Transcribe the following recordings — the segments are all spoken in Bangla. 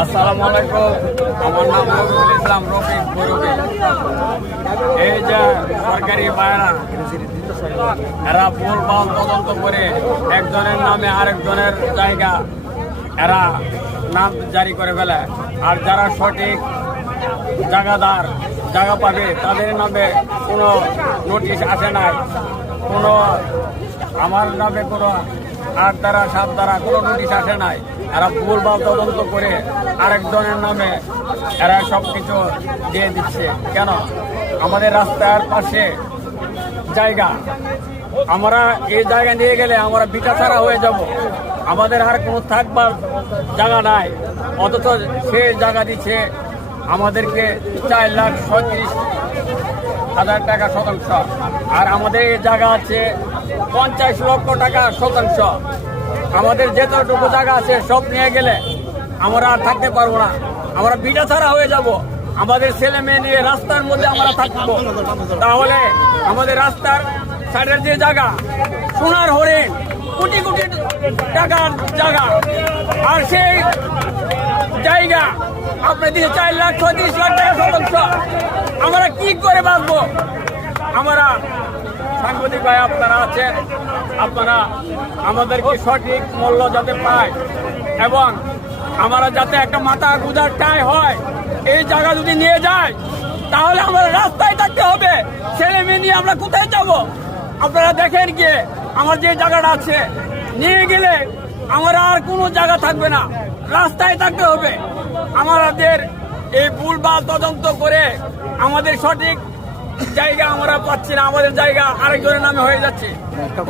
আসসালামু আলাইকুম, আমার নাম রফিকুল ইসলাম রফিক বৈরবী। এই যে সরকারি বায়না, এরা ভুলভাল তদন্ত করে একজনের নামে আরেকজনের জায়গা এরা নাম জারি করে ফেলে। আর যারা সঠিক জায়গাদার জায়গা পাবে তাদের নামে কোনো নোটিশ আসে নাই, কোনো আমার নামে কোনো ৮ ধারা ৭ ধারা কোনো নোটিশ আসে নাই। এরা ভুলভাল তদন্ত করে আরেকজনের নামে এরা সব কিছু দিয়ে দিচ্ছে। কেন? আমাদের রাস্তার পাশে জায়গা, আমরা এই জায়গা নিয়ে গেলে আমরা বিটা ছাড়া হয়ে যাব, আমাদের আর কোনো থাকবার জায়গা নাই। অথচ সে জায়গা দিচ্ছে আমাদেরকে ৪,৩৭,০০০ টাকা শতাংশ, আর আমাদের এই জায়গা আছে ৫০ লক্ষ টাকা শতাংশ। আমাদের যেতটুকু জায়গা আছে সব নিয়ে গেলে আমরা আর থাকতে পারবো না, আমরা বিটা ছাড়া হয়ে যাব। আমাদের ছেলে মেয়ে নিয়ে রাস্তার মধ্যে আমরা থাকবো। তাহলে আমাদের রাস্তার সাইডের যে জায়গা, সোনার হরিণ, কোটি কোটি টাকার জায়গা, আর সেই জায়গা আপনি দিয়ে ৪,৩৬,০০০ টাকা শতাংশ, আমরা কি করে বাঁচবো? আমরা সাংবাদিক ভাই আপনারা আছেন, আপনারা আমাদেরকে সঠিক মূল্য যাতে পায় এবং আমরা যাতে একটা মাথা গুজার টাই হয়। এই জায়গা যদি নিয়ে যায় তাহলে আমরা রাস্তায় থাকতে হবে, ছেলে মেয়ে নিয়ে আমরা কোথায় যাব? আপনারা দেখেন গিয়ে আমার যে জায়গাটা আছে নিয়ে গেলে আমরা আর কোনো জায়গা থাকবে না, রাস্তায় থাকতে হবে। আমাদের এই ভুলভাল তদন্ত করে আমাদের সঠিক জায়গা আমরা পাচ্ছি না, আমাদের জায়গা আরেকজনের নামে হয়ে যাচ্ছে।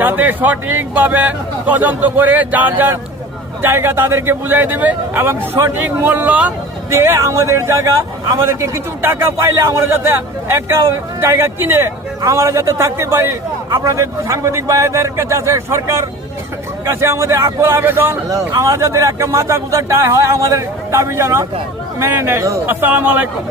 যাতে সঠিকভাবে তদন্ত করে যার যার জায়গা তাদেরকে বুঝাই দেবে এবং সঠিক মূল্য দিয়ে আমাদের জায়গা, আমাদেরকে কিছু টাকা পাইলে আমরা যাতে একটা জায়গা কিনে আমরা যাতে থাকতে পারি। আপনাদের সাংবাদিক ভাইদের কাছে সরকার কাছে আমাদের আকুল আবেদন, আমরা যাদের একটা মাথা গুঁজার টাই হয়, আমাদের দাবি যেন মেনে নেয়। আসসালামু আলাইকুম।